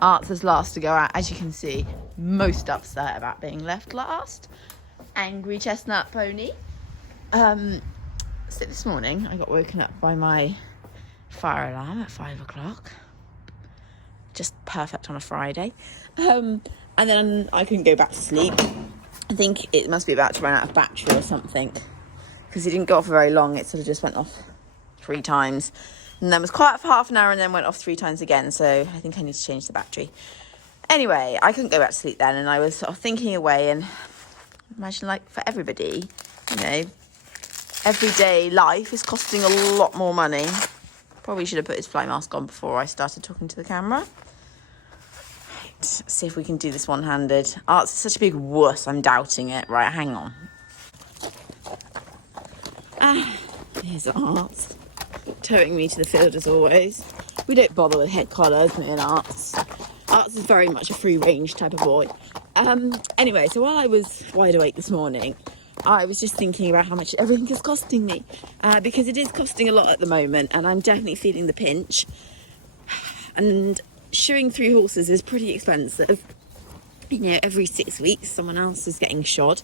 Arts is last to go out, as you can see, most upset about being left last. Angry chestnut pony. So this morning I got woken up by my fire alarm at 5 o'clock. Just perfect on a Friday. And then I couldn't go back to sleep. I think it must be about to run out of battery or something, because it didn't go off for very long. It sort of just went off 3 times. And then was quiet for half an hour and then went off 3 times again. So I think I need to change the battery. Anyway, I couldn't go back to sleep then, and I was sort of thinking away, and imagine, like, for everybody, you know, everyday life is costing a lot more money. Probably should have put his fly mask on before I started talking to the camera. Right, see if we can do this one-handed. Oh, it's such a big wuss, I'm doubting it. Right, hang on. Here's Art, towing me to the field as always. We don't bother with head collars, me and Arts. Arts is very much a free-range type of boy. Anyway, so while I was wide awake this morning, I was just thinking about how much everything is costing me, because it is costing a lot at the moment, and I'm definitely feeling the pinch. And shoeing 3 horses is pretty expensive. You know, every 6 weeks someone else is getting shod.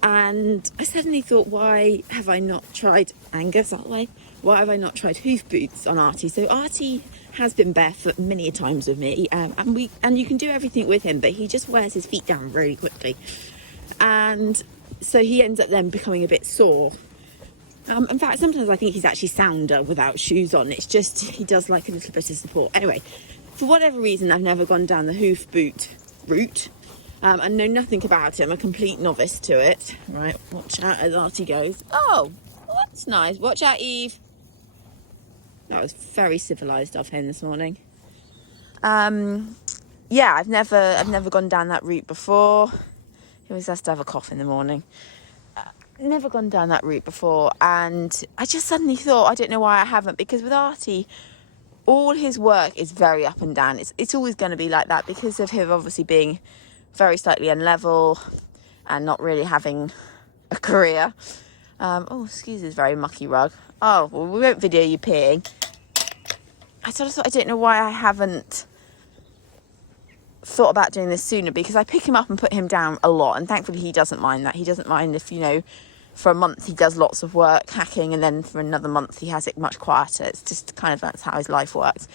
And I suddenly thought, why have I not tried Angus that way? Why have I not tried hoof boots on Arty? So Arty has been barefoot many times with me, and you can do everything with him, but he just wears his feet down really quickly, and so he ends up then becoming a bit sore. In fact, sometimes I think he's actually sounder without shoes on. It's just he does like a little bit of support. Anyway, for whatever reason, I've never gone down the hoof boot route. I know nothing about it. I'm a complete novice to it. Right, watch out as Arty goes. Oh, well, that's nice. Watch out, Eve. That was very civilised of him this morning. Yeah, I've never gone down that route before. He always has to have a cough in the morning. Never gone down that route before, and I just suddenly thought, I don't know why I haven't, because with Arty, all his work is very up and down. It's always going to be like that because of him obviously being very slightly unlevel and not really having a career. Oh, excuse this very mucky rug. Oh, well, we won't video you peeing. I sort of thought, I don't know why I haven't thought about doing this sooner, because I pick him up and put him down a lot, and thankfully he doesn't mind that. He doesn't mind if, you know, for a month he does lots of work hacking, and then for another month he has it much quieter. It's just kind of, that's how his life works.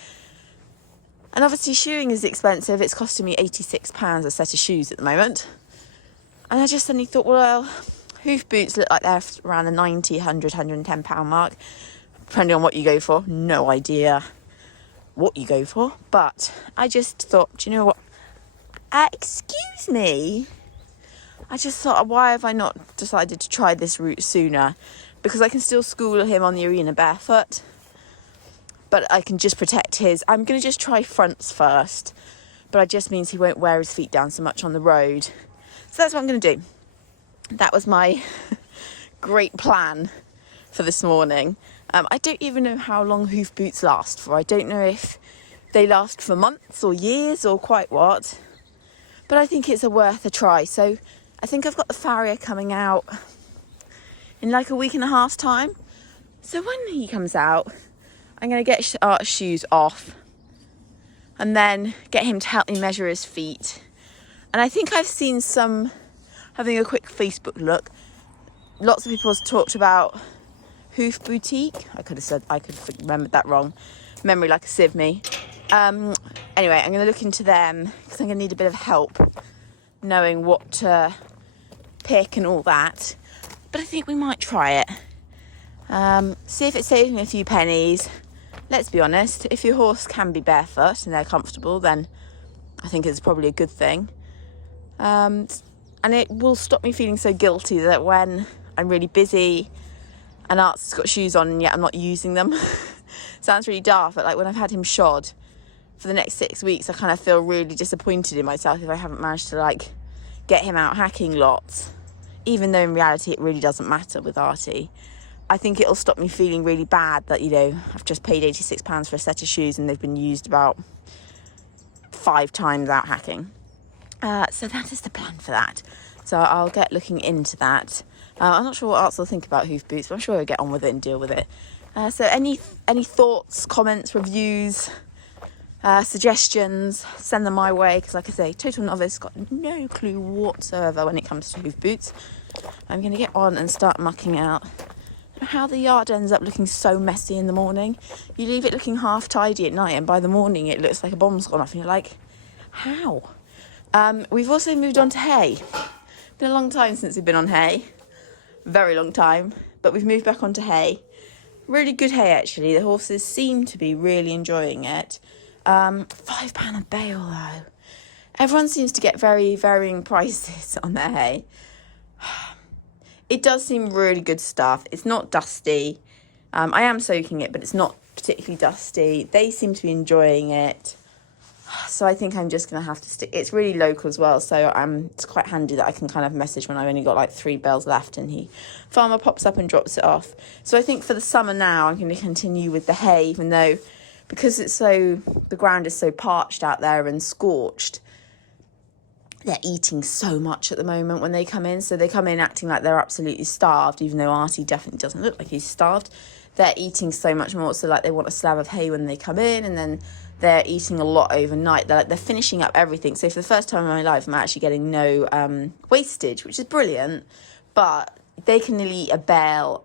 And obviously shoeing is expensive. It's costing me £86 a set of shoes at the moment. And I just suddenly thought, well, hoof boots look like they're around the £90, £100, £110 mark, depending on what you go for. No idea what you go for. But I just thought, do you know what? Excuse me? I just thought, why have I not decided to try this route sooner? Because I can still school him on the arena barefoot, but I can just protect his. I'm going to just try fronts first, but it just means he won't wear his feet down so much on the road. So that's what I'm going to do. That was my great plan for this morning. I don't even know how long hoof boots last for. I don't know if they last for months or years or quite what, but I think it's worth a try. So I think I've got the farrier coming out in like a week and a half's time. So when he comes out, I'm going to get Art's shoes off and then get him to help me measure his feet. And I think I've seen some, having a quick Facebook look, lots of people have talked about Hoof Boutique. I could have remembered that wrong. Memory like a sieve me. Anyway, I'm going to look into them because I'm going to need a bit of help knowing what to pick and all that. But I think we might try it. See if it saves me a few pennies. Let's be honest, if your horse can be barefoot and they're comfortable, then I think it's probably a good thing. And it will stop me feeling so guilty that when I'm really busy and Art's got shoes on and yet I'm not using them. Sounds really daft, but like when I've had him shod for the next 6 weeks, I kind of feel really disappointed in myself if I haven't managed to like get him out hacking lots, even though in reality it really doesn't matter with Arty. I think it'll stop me feeling really bad that, you know, I've just paid £86 for a set of shoes and they've been used about 5 times out hacking. So that is the plan for that. So I'll get looking into that. I'm not sure what Arts will think about hoof boots, but I'm sure he'll get on with it and deal with it. So any thoughts, comments, reviews, suggestions, send them my way, because like I say, total novice, got no clue whatsoever when it comes to hoof boots. I'm going to get on and start mucking out. How the yard ends up looking so messy in the morning. You leave it looking half tidy at night, and by the morning it looks like a bomb's gone off, and you're like, how? We've also moved on to hay. Been a long time since we've been on hay. Very long time, but we've moved back onto hay. Really good hay, actually. The horses seem to be really enjoying it. £5 a bale, though. Everyone seems to get very varying prices on their hay. It does seem really good stuff. It's not dusty. I am soaking it, but it's not particularly dusty. They seem to be enjoying it. So I think I'm just going to have to stick. It's really local as well, so it's quite handy that I can kind of message when I've only got like 3 bales left, and farmer pops up and drops it off. So I think for the summer now, I'm going to continue with the hay, even though because the ground is so parched out there and scorched. They're eating so much at the moment when they come in. So they come in acting like they're absolutely starved, even though Arty definitely doesn't look like he's starved. They're eating so much more. So like they want a slab of hay when they come in, and then they're eating a lot overnight. They're finishing up everything. So for the first time in my life, I'm actually getting no wastage, which is brilliant. But they can nearly eat a bale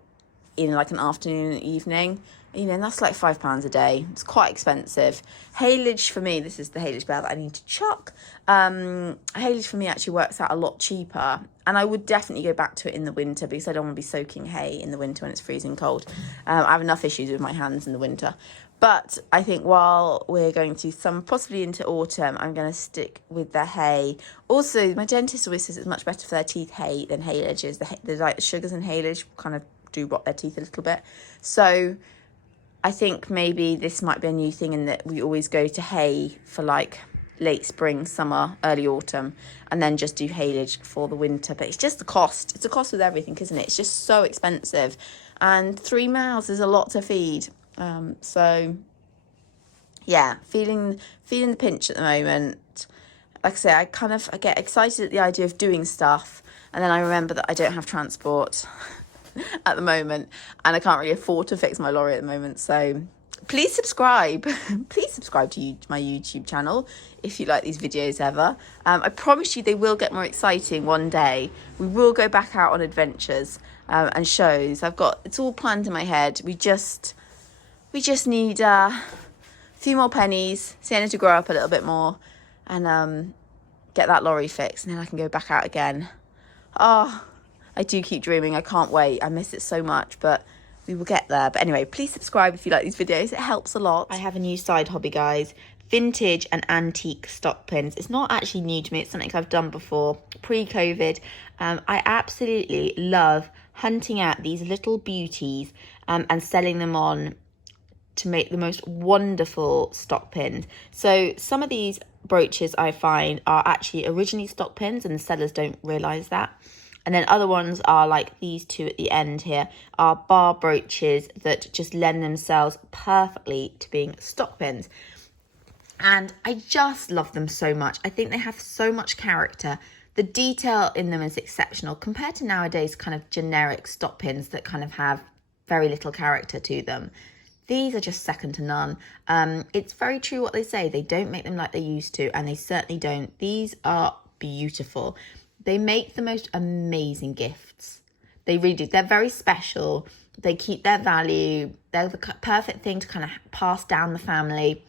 in like an afternoon and evening. And that's like £5 a day. It's quite expensive. Haylage for me, this is the haylage bale that I need to chuck. Haylage for me actually works out a lot cheaper. And I would definitely go back to it in the winter, because I don't want to be soaking hay in the winter when it's freezing cold. I have enough issues with my hands in the winter. But I think while we're going to summer, possibly into autumn, I'm going to stick with the hay. Also, my dentist always says it's much better for their teeth, hay, than haylage is. The sugars in haylage kind of do rot their teeth a little bit. So I think maybe this might be a new thing, in that we always go to hay for like late spring, summer, early autumn, and then just do haylage for the winter. But it's just the cost. It's a cost with everything, isn't it? It's just so expensive. And 3 mouths is a lot to feed. So yeah, feeling the pinch at the moment. Like I say, I get excited at the idea of doing stuff, and then I remember that I don't have transport at the moment, and I can't really afford to fix my lorry at the moment. So please subscribe. Please subscribe to my YouTube channel if you like these videos ever. I promise you they will get more exciting one day. We will go back out on adventures and shows. It's all planned in my head. We just need a few more pennies, Sienna to grow up a little bit more, and get that lorry fixed, and then I can go back out again. I do keep dreaming. I can't wait. I miss it so much, but we will get there. But anyway, please subscribe if you like these videos. It helps a lot. I have a new side hobby, guys. Vintage and antique stock pins. It's not actually new to me. It's something I've done before, pre-COVID. I absolutely love hunting out these little beauties and selling them on to make the most wonderful stock pins. So some of these brooches I find are actually originally stock pins, and the sellers don't realise that. And then other ones are like these two at the end here, are bar brooches that just lend themselves perfectly to being stock pins. And I just love them so much. I think they have so much character. The detail in them is exceptional compared to nowadays kind of generic stock pins that kind of have very little character to them. These are just second to none. It's very true what they say. They don't make them like they used to, and they certainly don't. These are beautiful. They make the most amazing gifts. They really do. They're very special. They keep their value. They're the perfect thing to kind of pass down the family.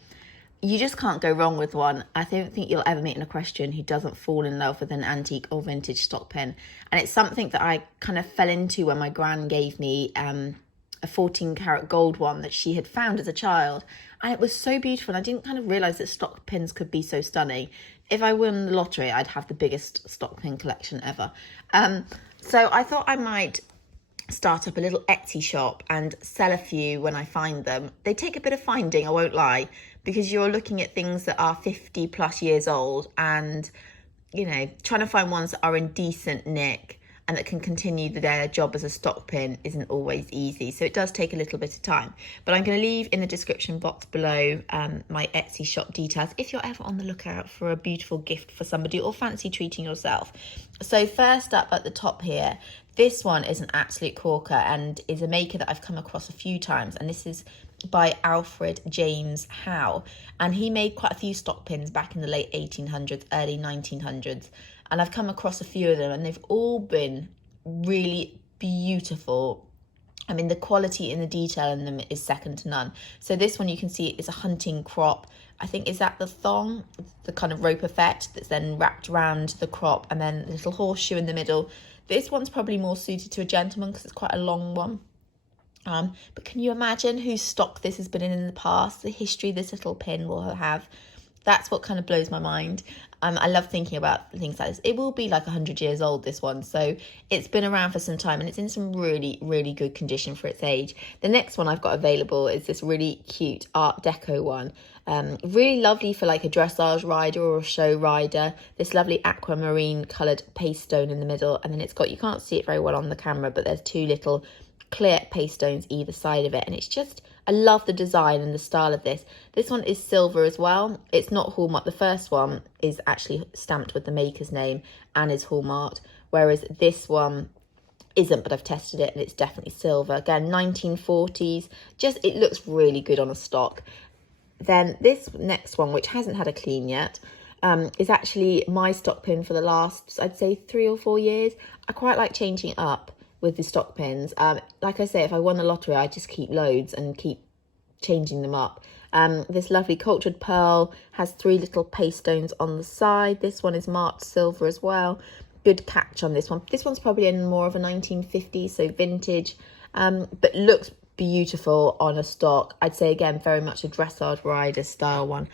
You just can't go wrong with one. I don't think you'll ever meet an equestrian who doesn't fall in love with an antique or vintage stock pin. And it's something that I kind of fell into when my gran gave me a 14 karat gold one that she had found as a child. And it was so beautiful. And I didn't kind of realise that stock pins could be so stunning. If I won the lottery, I'd have the biggest stock pin collection ever. So I thought I might start up a little Etsy shop and sell a few when I find them. They take a bit of finding, I won't lie, because you're looking at things that are 50 plus years old, and, trying to find ones that are in decent nick and that can continue their job as a stock pin isn't always easy. So it does take a little bit of time. But I'm going to leave in the description box below my Etsy shop details if you're ever on the lookout for a beautiful gift for somebody or fancy treating yourself. So first up at the top here, this one is an absolute corker and is a maker that I've come across a few times. And this is by Alfred James Howe, and he made quite a few stock pins back in the late 1800s, early 1900s, and I've come across a few of them and they've all been really beautiful. I mean, the quality and the detail in them is second to none. So this one you can see is a hunting crop. I think, is that the thong, the kind of rope effect that's then wrapped around the crop, and then a little horseshoe in the middle. This one's probably more suited to a gentleman because it's quite a long one. But can you imagine whose stock this has been in the past, the history this little pin will have? That's what kind of blows my mind. I love thinking about things like this. It will be like 100 years old, this one. So it's been around for some time and it's in some really, really good condition for its age. The next one I've got available is this really cute Art Deco one. Really lovely for like a dressage rider or a show rider. This lovely aquamarine coloured paste stone in the middle. And then it's got, you can't see it very well on the camera, but there's two little clear paste stones either side of it, and it's just, I love the design and the style of this. This one is silver as well. It's not hallmarked. The first one is actually stamped with the maker's name and is hallmarked, whereas this one isn't, but I've tested it and it's definitely silver. Again, 1940s, just, it looks really good on a stock. Then this next one, which hasn't had a clean yet, is actually my stock pin for the last, I'd say 3 or 4 years. I quite like changing it up with the stock pins. Like I say, if I won the lottery, I just keep loads and keep changing them up. This lovely cultured pearl has 3 little paste stones on the side. This one is marked silver as well. Good catch on this one. This one's probably in more of a 1950s, so vintage, but looks beautiful on a stock. I'd say, again, very much a dressage rider style one.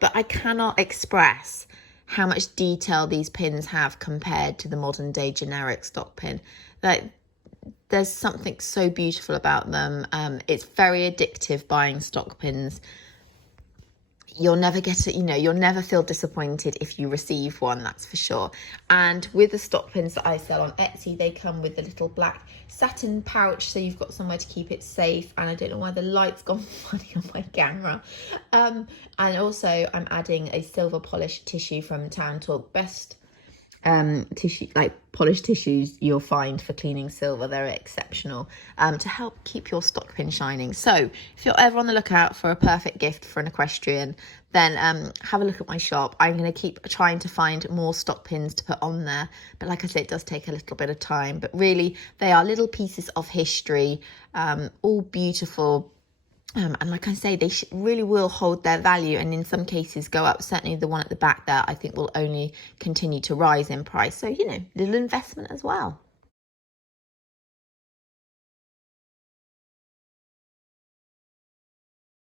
But I cannot express how much detail these pins have compared to the modern day generic stock pin. Like, there's something so beautiful about them. It's very addictive buying stock pins. You'll never get it, you'll never feel disappointed if you receive one, that's for sure. And with the stock pins that I sell on Etsy, they come with a little black satin pouch, so you've got somewhere to keep it safe. And I don't know why the light's gone funny on my camera. And also I'm adding a silver polished tissue from Town Talk. Best tissue, like polished tissues you'll find for cleaning silver. They're exceptional to help keep your stock pin shining. So if you're ever on the lookout for a perfect gift for an equestrian, then have a look at my shop. I'm going to keep trying to find more stock pins to put on there, but like I said, it does take a little bit of time. But really, they are little pieces of history, all beautiful. And like I say, they really will hold their value, and in some cases go up. Certainly the one at the back there, I think, will only continue to rise in price. So, little investment as well.